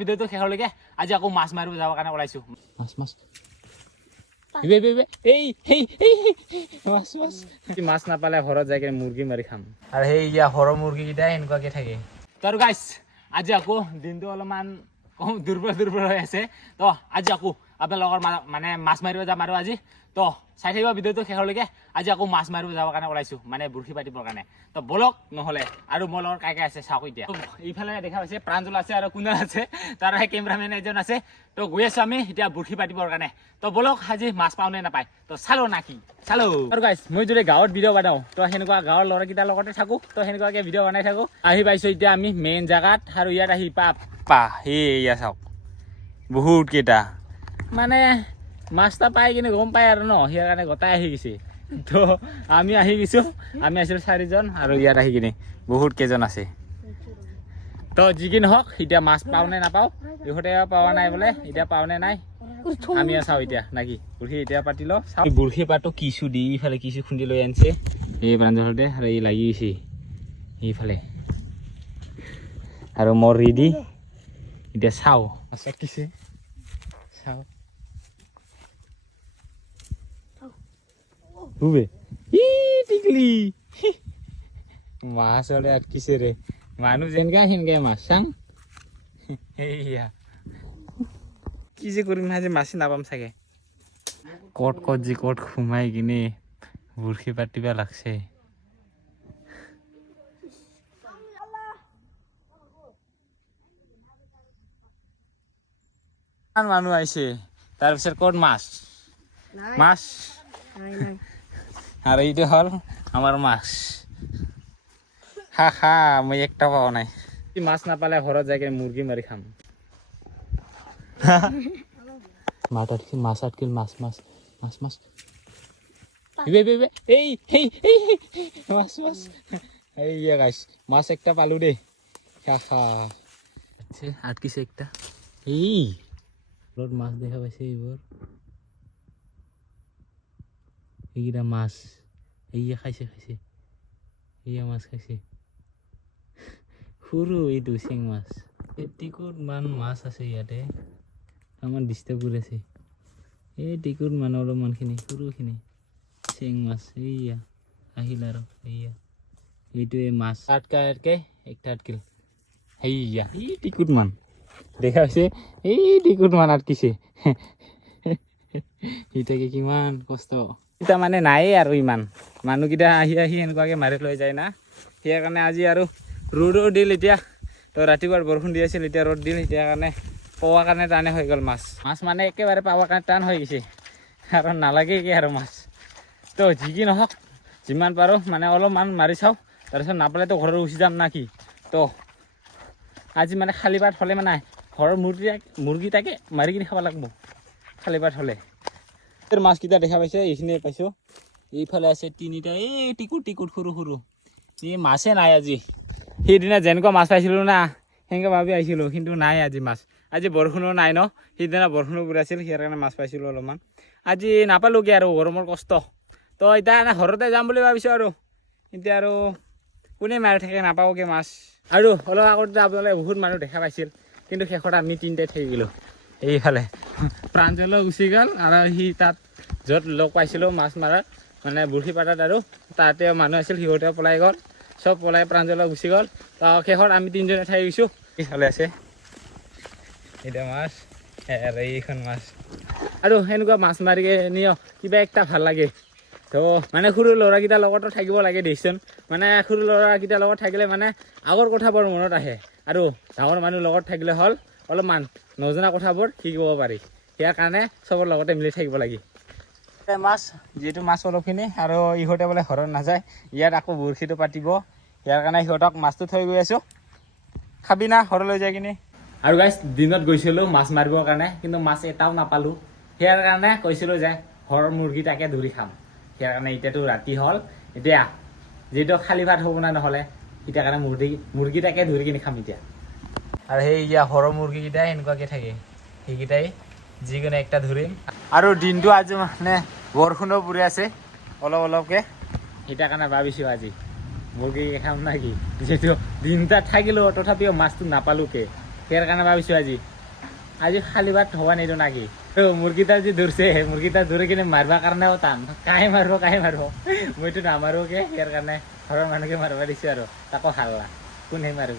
ভিডিঅ'টো শেষলৈকে আজি আকৌ মাছ মাৰিব যাবৰ কাৰণে ওলাইছো। মাছ নাপালে ঘৰত যাই কিনে মুৰ্গী মাৰি খাম আৰু সেই সৰু মুৰ্গী কেইটা এনেকুৱাকে থাকে। তো আৰু গাইছ আজি আকৌ দিনটো অলপমান দুৰ্বল হৈ আছে। তো আজি আকৌ আপোনালোকৰ মানে মাছ মাৰিব যাম আৰু আজি তো চাই থাকিব ভিডিঅ'টো শেষলৈকে। আজি আকৌ মাছ মাৰিব যাবৰ কাৰণে ওলাইছো, মানে বৰশী পাতিবৰ কাৰণে। তো বলক নহ'লে আৰু মোৰ লগত কাই আছে চাওক। এতিয়া এইফালে দেখা পাইছে প্ৰাঞ্জল আছে আৰু কুনাল আছে, তাৰ সেই কেমেৰামেন এজন আছে। তো গৈ আছো আমি এতিয়া বৰশী পাতিবৰ কাৰণে। তো বলক আজি মাছ পাওঁ নে নাপায় তো চালো নাকি চালো। আৰু গাইছ মই যদি গাঁৱত ভিডিঅ' বনাওঁ তো সেনেকুৱা গাঁৱৰ ল'ৰাকেইটাৰ লগতে থাকোঁ, তো সেনেকুৱাকে ভিডিঅ' বনাই থাকোঁ। আহি পাইছো এতিয়া আমি মেইন জেগাত আৰু ইয়াত আহি সেয়া চাওক বহুত কেইটা মানে মাছটা পাই কিনে গম পায় আৰু ন, সিয়াৰ কাৰণে গোটাই আহি গৈছে। তো আমি আহি গৈছোঁ, আমি আছিলোঁ 4জন আৰু ইয়াত আহি কিনে বহুত কেইজন আছে। তো যি কি নহওক এতিয়া মাছ পাওঁ নে নাপাওঁ, ইহঁতে পোৱা নাই বোলে, এতিয়া পাওঁ নে নাই আমি চাওঁ এতিয়া নাকি। বৰশী এতিয়া পাতি লওঁ, চাওঁ বৰশী পাতো কিছু দি ইফালে কিছু খুন্দি লৈ আনিছে এই প্ৰাঞ্জলতে আৰু এই লাগি গৈছে এইফালে আৰু মোৰ ৰেডি। এতিয়া চাওঁ মাছত কিছে চাওঁ হুবে টিকলি মাছ হলে আটকিছে ৰে, মানুহ যেনকা সেনকে মাছ চাং। সেয়া কি যে কৰিম আজি মাছে নাপাম চাগে। ক'ত সোমাই কিনে বৰশী পাতিবা লাগছে। মানুহ আহিছে তাৰপিছত ক'ত মাছ আৰু এইটো হ'ল আমাৰ মাছ। খা মই একটা পাওঁ নাই। মাছ নাপালে ঘৰত যাই কিনে মুৰ্গী মাৰি খাম। মাছ আটকিল মাছ মাছ একটা পালো দেই। খা আটকিছে একটা। মাছ দেখা পাইছে এইবোৰ, এইকেইটা মাছ খাইছে এইয়া মাছ খাইছে সৰু এইটো চেং মাছ। টিকুত মান মাছ আছে ইয়াতে, আমাৰ ডিষ্টাৰ্ব কৰি আছে। এই টিকুত মান অলপমানখিনি সৰুখিনি চেং মাছ এইয়া আহিল আৰু এইটোৱে মাছ আটকে একটা আটকিল। সেইয়া এই টিকুত মান দেখা পাইছে, এই টিকুত মান আটকিছে। ইটাকে কিমান কষ্ট এতিয়া মানে নায়ে আৰু ইমান মানুহকেইটা আহি এনেকুৱাকে মাৰি লৈ যায় না। সেই কাৰণে আজি আৰু ৰ'দো দিল এতিয়া, তো ৰাতিপুৱাৰ বৰষুণ দি আছিল এতিয়া ৰ'দ দিল, এতিয়া কাৰণে পোৱাৰ কাৰণে টানে হৈ গ'ল মাছ মানে একেবাৰে পাবৰ কাৰণে টান হৈ গৈছে আৰু নালাগে কি আৰু মাছ। তো যি কি নহওক যিমান পাৰোঁ মানে অলপমান মাৰি চাওঁ, তাৰপিছত নাপালেতো ঘৰত গুচি যাম না কি। তো আজি মানে খালী পাত হ'লে মানে ঘৰৰ মুৰ্গীটাকে মাৰি কিনি খাব লাগিব খালী পাত হ'লে। মাছকেইটা দেখা পাইছে এইখিনিয়ে পাইছোঁ, এইফালে আছে তিনিটা এই টিকুট সৰু এই মাছে নাই আজি। সেইদিনা যেনেকুৱা মাছ পাইছিলোঁ না সেনেকৈ ভাবি আহিছিলোঁ, কিন্তু নাই আজি মাছ। আজি বৰষুণো নাই ন, সেইদিনা বৰষুণো বুঢ়াইছিল সেই কাৰণে মাছ পাইছিলোঁ অলপমান। আজি নাপালোঁগৈ আৰু গৰমৰ কষ্ট। তো এতিয়া ঘৰতে যাম বুলি ভাবিছোঁ আৰু এতিয়া আৰু কোনে মাৰি থাকে নাপাওঁগৈ মাছ। আৰু অলপ আগতে আপোনালোকে বহুত মানুহ দেখা পাইছিল, কিন্তু শেষত আমি তিনিটাই থাকি গ'লোঁ। এইফালে প্ৰাঞ্জলো গুচি গ'ল আৰু সি তাত য'ত লগ পাইছিলোঁ মাছ মাৰাত মানে বৰশী পাতাত, আৰু তাতে মানুহ আছিল সিহঁতেও পলাই গ'ল, চব পলাই প্ৰাঞ্জলো গুচি গ'ল। তো শেষত আমি তিনিজনে থাকি গৈছোঁ। এইফালে আছে এতিয়া মাছ আৰু এইখন মাছ। আৰু সেনেকুৱা মাছ মাৰি নিও কিবা একটা ভাল লাগে। তো মানে সৰু ল'ৰাকেইটাৰ লগতো থাকিব লাগে দেচোন, মানে সৰু ল'ৰাকেইটাৰ লগত থাকিলে মানে আগৰ কথাবোৰ মনত আহে, আৰু ডাঙৰ মানুহ লগত থাকিলে হ'ল অলপমান নজনা কথাবোৰ শিকিব পাৰি। ইয়াৰ কাৰণে চবৰ লগতে মিলি থাকিব লাগে। মাছ যিহেতু মাছ অলপখিনি আৰু ইহঁতে বোলে ঘৰত নাযায়, ইয়াত আকৌ বৰশীটো পাতিব, ইয়াৰ কাৰণে সিহঁতক মাছটো থৈ গৈ আছোঁ। খাবি না ঘৰলৈ যাই কিনে। আৰু গাইছ দিনত গৈছিলোঁ মাছ মাৰিবৰ কাৰণে, কিন্তু মাছ এটাও নাপালোঁ। সেয়াৰ কাৰণে কৈছিলোঁ যে ঘৰৰ মুৰ্গীটাকে ধৰি খাম। সেয়াৰ কাৰণে এতিয়াতো ৰাতি হ'ল, এতিয়া যিহেতু খালী ভাত হ'ব না নহ'লে, এতিয়া কাৰণে মুৰ্গীটাকে ধৰি কিনে খাম এতিয়া। আৰু সেই সৰু মুৰ্গীকেইটাই এনেকুৱাকৈ থাকে, সেইকেইটাই যিকোনো একটা ধৰিম। আৰু দিনটো আজি মানে বৰষুণো পৰি আছে অলপকৈ, সেইটাৰ কাৰণে ভাবিছোঁ আজি মুৰ্গী খাম নাকি। যিহেতু দিনটাত থাকিলোঁ তথাপিও মাছটো নাপালোঁকে, সেয়াৰ কাৰণে ভাবিছোঁ আজি খালী ভাত হোৱা নিদিওঁ নাকি মুৰ্গীটা যি ধৰিছে মুৰ্গীটা ধৰি কিনে মাৰিবৰ কাৰণেও টান কাই মাৰিব মইতো নামাৰোকে ইয়াৰ কাৰণে ঘৰৰ মানুহকে মাৰিব দিছোঁ আৰু তাকো হাল্লা কোনে মাৰিব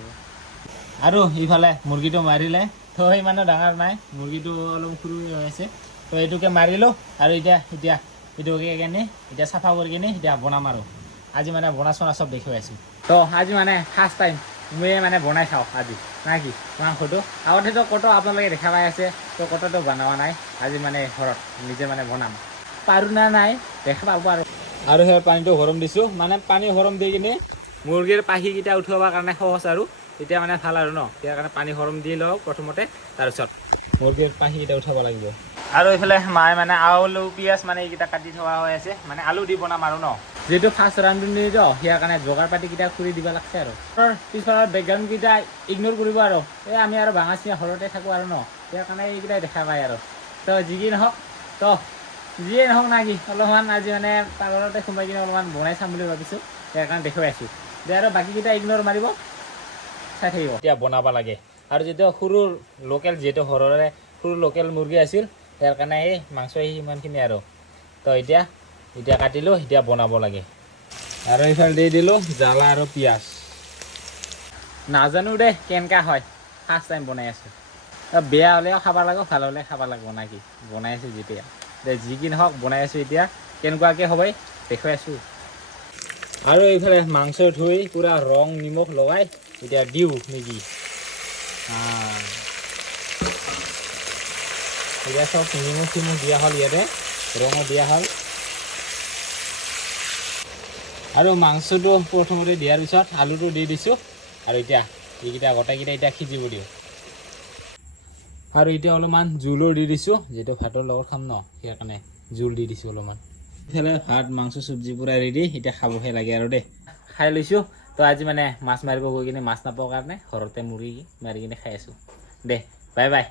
আৰু ইফালে মুৰ্গীটো মাৰিলে তো ইমানো ডাঙৰ নাই মুৰ্গীটো অলপ সৰু হৈ আছে তো এইটোকে মাৰিলোঁ আৰু এতিয়া এইটোকে কিনে এতিয়া চাফা কৰি কিনে এতিয়া বনাম আৰু আজি মানে বনা চনা চব দেখুৱাইছোঁ তো আজি মানে ফাৰ্ষ্ট টাইম মই মানে বনাই চাওঁ আজি নাকি মাংসটো আগতেতো কটো আপোনালোকে দেখা পাই আছে তো কটোটো বনোৱা নাই আজি মানে ঘৰত নিজে মানে বনাম পাৰোঁ না নাই দেখা পাব আৰু সেই পানীটো গৰম দিছোঁ মানে পানী গৰম দি কিনে মুৰ্গীৰ পাখিকেইটা উঠাবৰ কাৰণে সহজ আৰু তেতিয়া মানে ভাল আৰু ন ইয়াৰ কাৰণে পানী গৰম দি লওঁ প্ৰথমতে তাৰপিছত মুৰ্গীৰ পাখিকেইটা উঠাব লাগিব আৰু এইফালে মায়ে মানে আলু পিঁয়াজ মানে এইকেইটা কাটি থোৱা হৈ আছে মানে আলু দি বনাম আৰু ন যিহেতু ফাৰ্ষ্ট ৰান্ধনি যাওঁ সেয়াৰ কাৰণে যোগাৰ পাতিকেইটা খুলি দিব লাগছে আৰু পিছফালৰ বেকগ্ৰাউণ্ডকেইটা ইগন'ৰ কৰিব আৰু এই আমি আৰু ভাঙাচিঙা ঘৰতে থাকোঁ আৰু ন ইয়াৰ কাৰণে এইকেইটাই দেখা পায় আৰু তো যি কি নহওক তো যিয়ে নহওক নাকি অলপমান আজি মানে পাকঘৰতে সোমাই কিনে অলপমান বনাই চাম বুলি ভাবিছোঁ ইয়াৰ কাৰণে দেখুৱাই আছোঁ যে আৰু বাকীকেইটা ইগন'ৰ মাৰিব চাই থাকিব এতিয়া বনাব লাগে আৰু যেতিয়া সৰু লোকেল যিহেতু ঘৰৰে সৰু লোকেল মুৰ্গী আছিল ইয়াৰ কাৰণে এই মাংস সিমানখিনি আৰু তো এতিয়া কাটিলোঁ এতিয়া বনাব লাগে আৰু এইফালে দি দিলোঁ জ্বালা আৰু পিঁয়াজ নাজানো দে কেনেকুৱা হয় ফাৰ্ষ্ট টাইম বনাই আছোঁ বেয়া হ'লেও খাব লাগিব ভাল হ'লে খাব লাগিব নাকি বনাই আছোঁ যেতিয়া যি কি নহওক বনাই আছোঁ এতিয়া কেনেকুৱাকৈ হ'বই দেখুৱাই আছোঁ আৰু এইফালে মাংস ধুই পূৰা ৰং নিমখ লগাই এতিয়া দিওঁ নেকি এতিয়া চব নিমখ চিমখ দিয়া হ'ল ইয়াতে ৰঙো দিয়া হ'ল আৰু মাংসটো প্ৰথমতে দিয়াৰ পিছত আলুটো দি দিছোঁ আৰু এতিয়া এইকেইটা গোটাইকেইটা এতিয়া সিজিব দিওঁ আৰু এতিয়া অলপমান জোলো দি দিছোঁ যিহেতু ভাতৰ লগত খাম ন সেই কাৰণে জোল দি দিছোঁ অলপমান ইফালে ভাত মাংস চব্জি পূৰা ৰেডি এতিয়া খাবহে লাগে আৰু দেই খাই লৈছোঁ তো আজি মানে মাছ মাৰিব গৈ কিনে মাছ নাপাওঁ কাৰণে ঘৰতে মুৰ্গী মাৰি কিনে খাই আছোঁ দে বাই বাই